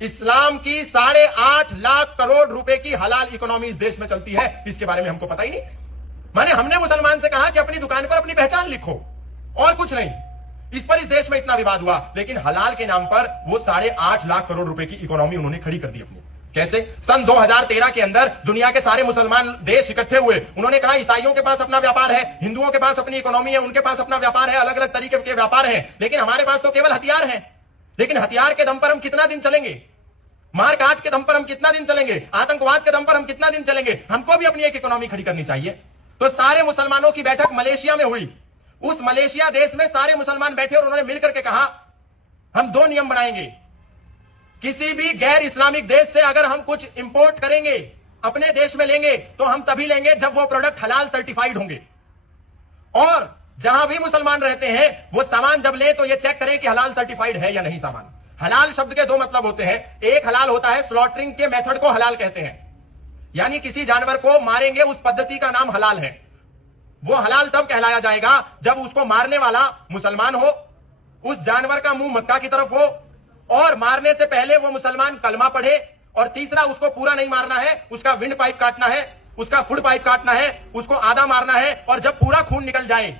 इस्लाम की 8.5 लाख करोड़ रुपए की हलाल इकोनॉमी इस देश में चलती है, इसके बारे में हमको पता ही नहीं। माने हमने मुसलमान से कहा कि अपनी दुकान पर अपनी पहचान लिखो और कुछ नहीं। इस पर इस देश में इतना विवाद हुआ, लेकिन हलाल के नाम पर वो 8.5 लाख करोड़ रुपए की इकोनॉमी उन्होंने खड़ी कर दी अपनी। कैसे? सन 2013 के अंदर दुनिया के सारे मुसलमान देश इकट्ठे हुए, उन्होंने कहा ईसाइयों के पास अपना व्यापार है, हिंदुओं के पास अपनी इकोनॉमी है, उनके पास अपना व्यापार है, अलग अलग तरीके के व्यापार है, लेकिन हमारे पास तो केवल हथियार है। लेकिन हथियार के दम पर हम कितना दिन चलेंगे? मार काट के दम पर हम कितना दिन चलेंगे? आतंकवाद के दम पर हम कितना दिन चलेंगे? हमको भी अपनी एक इकोनॉमी खड़ी करनी चाहिए। तो सारे मुसलमानों की बैठक मलेशिया में हुई। उस मलेशिया देश में सारे मुसलमान बैठे और उन्होंने मिलकर के कहा हम 2 नियम बनाएंगे। किसी भी गैर इस्लामिक देश से अगर हम कुछ इंपोर्ट करेंगे, अपने देश में लेंगे, तो हम तभी लेंगे जब वो प्रोडक्ट हलाल सर्टिफाइड होंगे। और जहां भी मुसलमान रहते हैं वो सामान जब ले तो ये चेक करें कि हलाल सर्टिफाइड है या नहीं सामान। हलाल शब्द के 2 मतलब होते हैं। एक हलाल होता है, स्लॉटरिंग के मेथड को हलाल कहते हैं, यानी किसी जानवर को मारेंगे उस पद्धति का नाम हलाल है। वो हलाल तब कहलाया जाएगा जब उसको मारने वाला मुसलमान हो, उस जानवर का मुंह मक्का की तरफ हो, और मारने से पहले वो मुसलमान कलमा पढ़े, और तीसरा उसको पूरा नहीं मारना है, उसका विंड पाइप काटना है, उसका फुड पाइप काटना है, उसको आधा मारना है, और जब पूरा खून निकल जाए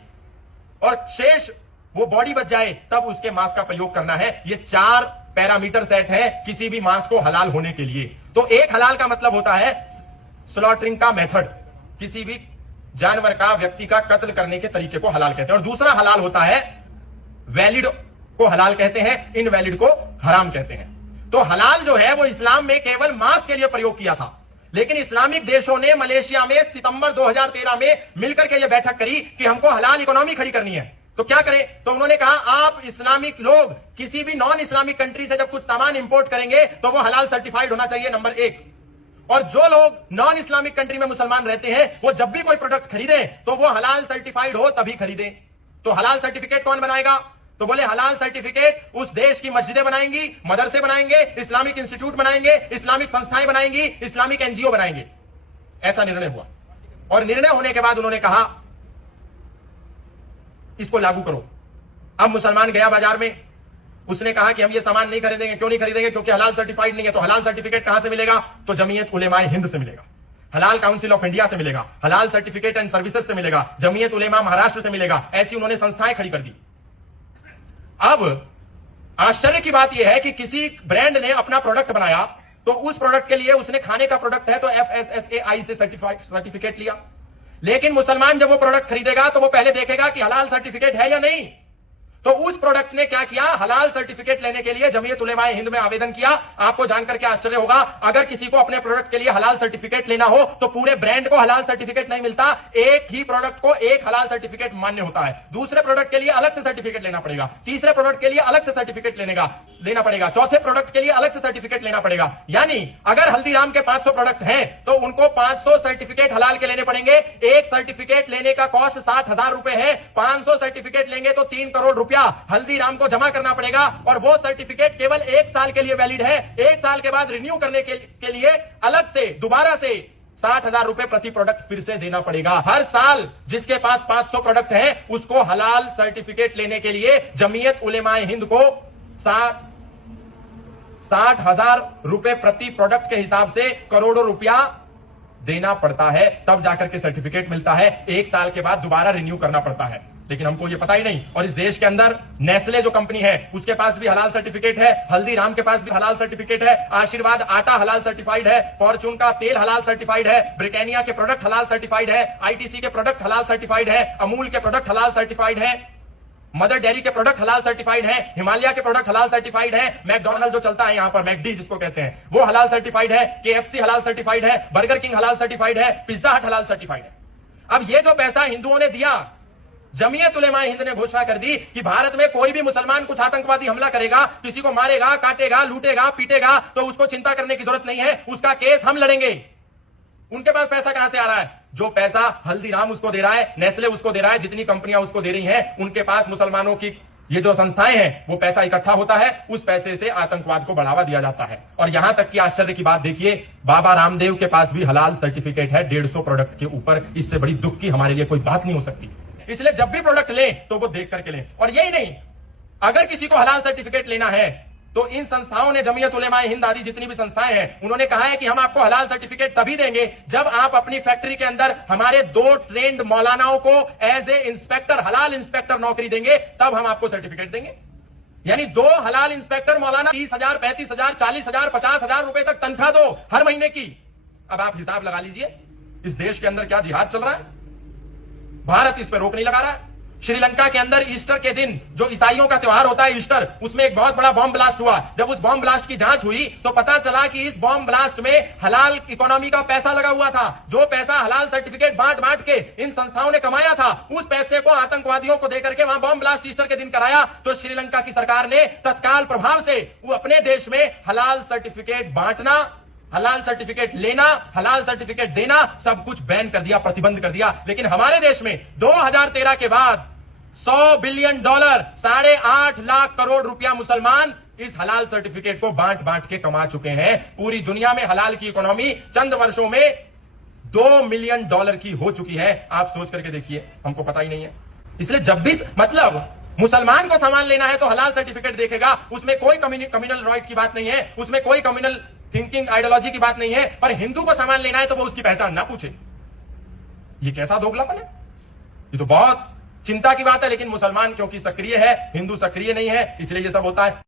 और शेष वो बॉडी बच जाए तब उसके मांस का प्रयोग करना है। ये 4 पैरामीटर सेट है किसी भी मांस को हलाल होने के लिए। तो एक हलाल का मतलब होता है स्लॉटरिंग का मेथड, किसी भी जानवर का, व्यक्ति का कत्ल करने के तरीके को हलाल कहते हैं। और दूसरा हलाल होता है वैलिड को हलाल कहते हैं, इनवैलिड को हराम कहते हैं। तो हलाल जो है वो इस्लाम में केवल मांस के लिए प्रयोग किया था, लेकिन इस्लामिक देशों ने मलेशिया में सितंबर 2013 में मिलकर के यह बैठक करी कि हमको हलाल इकोनॉमी खड़ी करनी है। तो क्या करें? तो उन्होंने कहा आप इस्लामिक लोग किसी भी नॉन इस्लामिक कंट्री से जब कुछ सामान इंपोर्ट करेंगे तो वो हलाल सर्टिफाइड होना चाहिए, नंबर 1। और जो लोग नॉन इस्लामिक कंट्री में मुसलमान रहते हैं वो जब भी कोई प्रोडक्ट खरीदे तो वो हलाल सर्टिफाइड हो तभी खरीदे। तो हलाल सर्टिफिकेट कौन बनाएगा? तो बोले हलाल सर्टिफिकेट उस देश की मस्जिदें बनाएंगी, मदरसे बनाएंगे, इस्लामिक इंस्टीट्यूट बनाएंगे, इस्लामिक संस्थाएं बनाएंगी, इस्लामिक एनजीओ बनाएंगे। ऐसा निर्णय हुआ, और निर्णय होने के बाद उन्होंने कहा इसको लागू करो। अब मुसलमान गया बाजार में, उसने कहा कि हम ये सामान नहीं खरीदेंगे। क्यों नहीं खरीदेंगे? क्योंकि हलाल सर्टिफाइड नहीं है। तो हलाल सर्टिफिकेट कहां से मिलेगा? तो जमीयत उलेमाए हिंद से मिलेगा, हलाल काउंसिल ऑफ इंडिया से मिलेगा, हलाल सर्टिफिकेट एंड सर्विसेज से मिलेगा, जमीयत उलेमा महाराष्ट्र से मिलेगा। ऐसी उन्होंने संस्थाएं खड़ी कर दी। अब आश्चर्य की बात यह है कि किसी ब्रांड ने अपना प्रोडक्ट बनाया तो उस प्रोडक्ट के लिए उसने खाने का प्रोडक्ट है तो FSSAI से सर्टिफिकेट लिया। लेकिन मुसलमान जब वो प्रोडक्ट खरीदेगा तो वो पहले देखेगा कि हलाल सर्टिफिकेट है या नहीं। तो उस प्रोडक्ट ने क्या किया? हलाल सर्टिफिकेट लेने के लिए जमीयत उलेमाए हिंद में आवेदन किया। आपको जानकर के आश्चर्य होगा, अगर किसी को अपने प्रोडक्ट के लिए हलाल सर्टिफिकेट लेना हो तो पूरे ब्रांड को हलाल सर्टिफिकेट नहीं मिलता। एक ही प्रोडक्ट को एक हलाल सर्टिफिकेट मान्य होता है। दूसरे प्रोडक्ट के लिए अलग से सर्टिफिकेट लेना पड़ेगा, तीसरे प्रोडक्ट के लिए अलग से सर्टिफिकेट लेना पड़ेगा, चौथे प्रोडक्ट के लिए अलग से सर्टिफिकेट लेना पड़ेगा। यानी अगर हल्दीराम के 500 प्रोडक्ट हैं तो उनको 500 सर्टिफिकेट हलाल के लेने पड़ेंगे। एक सर्टिफिकेट लेने का कॉस्ट 60,000 रुपए है। 500 सर्टिफिकेट लेंगे तो 3 करोड़ रुपया हल्दीराम को जमा करना पड़ेगा, और वो सर्टिफिकेट केवल 1 साल के लिए वैलिड है। 1 साल के बाद रिन्यू करने के लिए अलग से दोबारा से 60,000 रुपए प्रति प्रोडक्ट फिर से देना पड़ेगा। हर साल जिसके पास 500 प्रोडक्ट है उसको हलाल सर्टिफिकेट लेने के लिए जमीयत उलेमाए हिंद को 60,000 रुपए प्रति प्रोडक्ट के हिसाब से करोड़ों रुपया देना पड़ता है, तब जाकर के सर्टिफिकेट मिलता है। 1 साल के बाद दोबारा रिन्यू करना पड़ता है, लेकिन हमको ये पता ही नहीं। और इस देश के अंदर नेस्ले जो कंपनी है उसके पास भी हलाल सर्टिफिकेट है, हल्दीराम के पास भी हलाल सर्टिफिकेट है, आशीर्वाद आटा हलाल सर्टिफाइड है, फॉर्चून का तेल हलाल सर्टिफाइड है, ब्रिटानिया के प्रोडक्ट हलाल सर्टिफाइड है, ITC के प्रोडक्ट हलाल सर्टिफाइड है, अमूल के प्रोडक्ट हलाल सर्टिफाइड है, मदर डेयरी के प्रोडक्ट हलाल सर्टिफाइड है, हिमालय के प्रोडक्ट हलाल सर्टिफाइड है, मैकडॉनल्ड जो चलता है यहां पर, मैकडी जिसको कहते हैं, वो हलाल सर्टिफाइड है, KFC हलाल सर्टिफाइड है, बर्गर किंग हलाल सर्टिफाइड है, पिज्जा हट हलाल सर्टिफाइड है। अब ये जो पैसा हिंदुओं ने दिया, जमीयत उलेमाए हिंद ने घोषणा कर दी कि भारत में कोई भी मुसलमान कुछ आतंकवादी हमला करेगा, किसी को मारेगा, काटेगा, लूटेगा, पीटेगा, तो उसको चिंता करने की जरूरत नहीं है, उसका केस हम लड़ेंगे। उनके पास पैसा कहां से आ रहा है? जो पैसा हल्दीराम उसको दे रहा है, नेस्ले उसको दे रहा है, जितनी कंपनियां उसको दे रही हैं, उनके पास मुसलमानों की ये जो संस्थाएं हैं वो पैसा इकट्ठा होता है, उस पैसे से आतंकवाद को बढ़ावा दिया जाता है। और यहां तक कि आश्चर्य की बात देखिए, बाबा रामदेव के पास भी हलाल सर्टिफिकेट है 150 प्रोडक्ट के ऊपर। इससे बड़ी दुख की हमारे लिए कोई बात नहीं हो सकती। इसलिए जब भी प्रोडक्ट लें तो वो देख करके लें। और यही नहीं, अगर किसी को हलाल सर्टिफिकेट लेना है तो इन संस्थाओं ने, जमीयत उलेमाए हिंद आदि जितनी भी संस्थाएं हैं, उन्होंने कहा है कि हम आपको हलाल सर्टिफिकेट तभी देंगे जब आप अपनी फैक्ट्री के अंदर हमारे 2 ट्रेंड मौलानाओं को एज ए इंस्पेक्टर, हलाल इंस्पेक्टर नौकरी देंगे, तब हम आपको सर्टिफिकेट देंगे। यानी 2 हलाल इंस्पेक्टर मौलाना 30,000, 35,000, 40,000, 50,000 रुपए तक तनख्वाह दो हर महीने की। अब आप हिसाब लगा लीजिए इस देश के अंदर क्या जिहाद चल रहा है। भारत इस पर रोक नहीं लगा रहा है। श्रीलंका के अंदर ईस्टर के दिन, जो ईसाइयों का त्योहार होता है ईस्टर, उसमें एक बहुत बड़ा बॉम्ब ब्लास्ट हुआ। जब उस बॉम्ब ब्लास्ट की जांच हुई तो पता चला कि इस बॉम्ब ब्लास्ट में हलाल इकोनॉमी का पैसा लगा हुआ था। जो पैसा हलाल सर्टिफिकेट बांट बांट के इन संस्थाओं ने कमाया था, उस पैसे को आतंकवादियों को देकर के वहां बॉम्ब ब्लास्ट ईस्टर के दिन कराया। तो श्रीलंका की सरकार ने तत्काल प्रभाव से वो अपने देश में हलाल सर्टिफिकेट बांटना, हलाल सर्टिफिकेट लेना, हलाल सर्टिफिकेट देना, सब कुछ बैन कर दिया, प्रतिबंध कर दिया। लेकिन हमारे देश में 2013 के बाद $100 बिलियन, 8.5 लाख करोड़ रुपया मुसलमान इस हलाल सर्टिफिकेट को बांट बांट के कमा चुके हैं। पूरी दुनिया में हलाल की इकोनॉमी चंद वर्षों में $2 मिलियन की हो चुकी है। आप सोच करके देखिए, हमको पता ही नहीं है। इसलिए जब भी मतलब मुसलमान को सामान लेना है तो हलाल सर्टिफिकेट देखेगा, उसमें कोई कम्युनल राइट की बात नहीं है, उसमें कोई कम्युनल थिंकिंग आइडियोलॉजी की बात नहीं है। पर हिंदू को सामान लेना है तो वो उसकी पहचान ना पूछे। ये कैसा दोगलापन है? ये तो बहुत चिंता की बात है। लेकिन मुसलमान क्योंकि सक्रिय है, हिंदू सक्रिय नहीं है, इसलिए ये सब होता है।